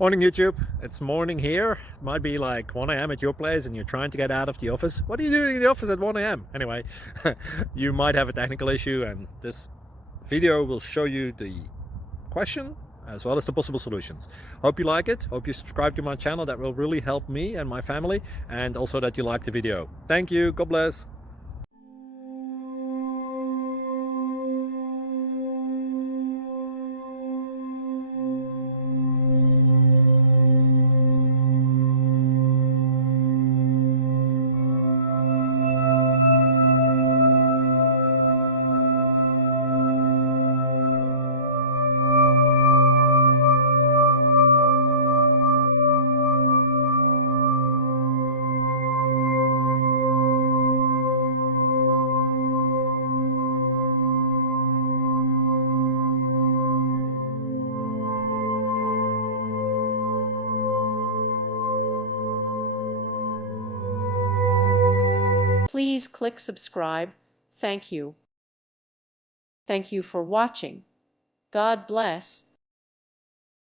Morning YouTube, it's morning here. It might be like 1 a.m. at your place and you're trying to get out of the office. What are you doing in the office at 1 a.m.? Anyway, you might have a technical issue and this video will show you the question as well as the possible solutions. Hope you like it, hope you subscribe to my channel. That will really help me and my family, and also that you like the video. Thank you, God bless. Please click subscribe. Thank you. Thank you for watching. God bless.